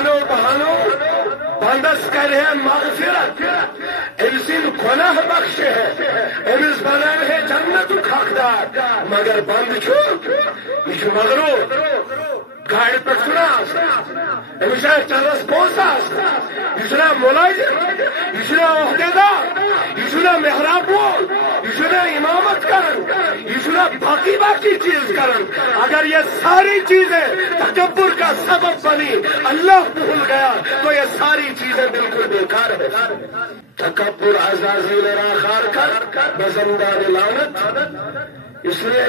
آسانو بہانو بندس کرے مغفرت امسن گناہ بخش ہے امس بنا ہے جنت حقدار مگر بند یہ مغرور گاڑی پہ امس چندس پونسہ یہ ملازم یہ عہدے دار یہ محراب وول یہ امامت کرن یہ باقی باقی چیز کرن اگر یہ ساری چیزیں تکبر کا سبب بنی اللہ بھول گیا تو یہ ساری چیزیں بالکل بیکار ہے تکبر عزازیل را خار کر بزمدار لعنت اس لیے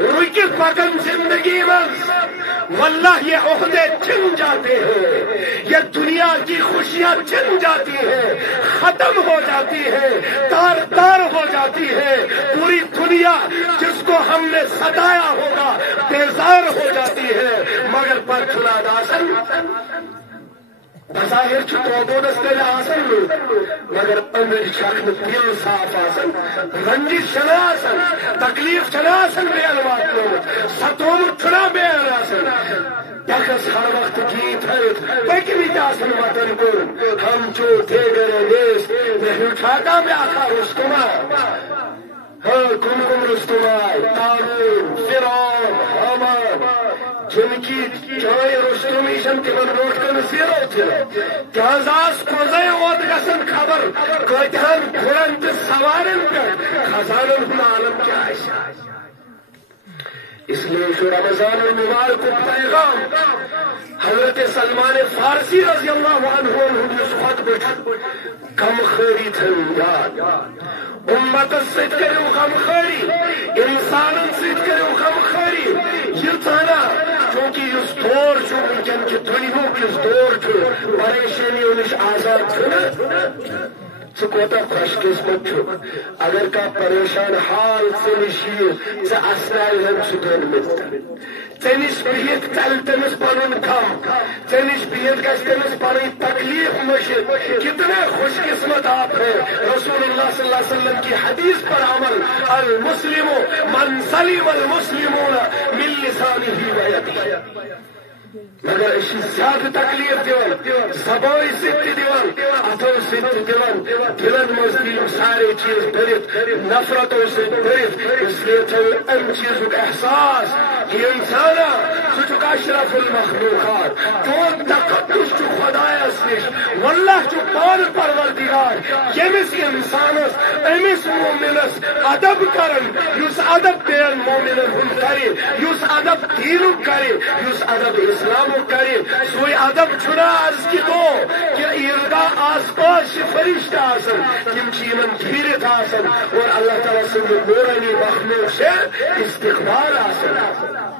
رکت پکن زندگی میں واللہ یہ عہدے چھن جاتے ہیں یہ دنیا کی خوشیاں چھن جاتی ہیں ختم ہو جاتی ہے تار تار ہو جاتی ہے پوری دنیا جس کو ہم نے ستایا ہوگا بیزار ہو جاتی ہے مگر پر چلا داسن بظاہر توبودس تیل آسن مگر اندر شخص دل صاف آسن رنجش چنا آسن تکلیف چنا آسن بیان واتنومت ستومت چنا بیان آسن یکس ہر وقت گیت ہے بیکنی آسن وطن کن ہم جو تھے گرے نیس نہیں اٹھاتا میں آخا رستما کم رستمائی تارون فرعون حامان جن کی جائے رستمی شن تمن روٹ کر سیرو تھے تازاس کوزے اوت گسن خبر کوتہن گھڑن سوارن پر خزانن عالم کیا ہے اس لیے شو رمضان المبارک کو پیغام حضرت سلمان فارسی رضی اللہ عنہ خط بٹھ کم خیری تھن یاد امت سید کرو غم خیری انسان سید کرو غم خیری یہ تانا چونکہ اس دور ونکن کہ دنیا کس دور پریشانی نش آزاد کوتا خوش قسمت اگر کا پریشان حال سے نشیل سے اسرائیل ہم سکون ملتا تمس بہت چل تمس پن کم تمس بہت گھس تمس پن تکلیف مشت کتنے خوش قسمت آپ ہیں رسول اللہ صلی اللہ علیہ وسلم کی حدیث پر عمل المسلم من سلم المسلمون من لسانه ويده مگر اسی زیادہ تکلیف دیوان زبانی ست دیوان اتو ست دیوان دلن مزدیم سارے چیز برت نفرتوں سے برت اس لیے تو ان چیزوں کا احساس یہ انسانا سچک اشرف المخلوقات جو تقدس جو خدایس نش واللہ جو پان پروردگار یمس انسانس امس مومنس ادب کرن یس ادب بین مومنن ہن کرے یس ادب دین کرے یس ادب اسلام کرے سوئی ادب چھنا عرض کی دو کہ ایرگاہ آس پاس فرشتہ آسن تم چیمن دھیرت آسن اور اللہ تعالیٰ سے نورانی مخلوق سے استقبال آسن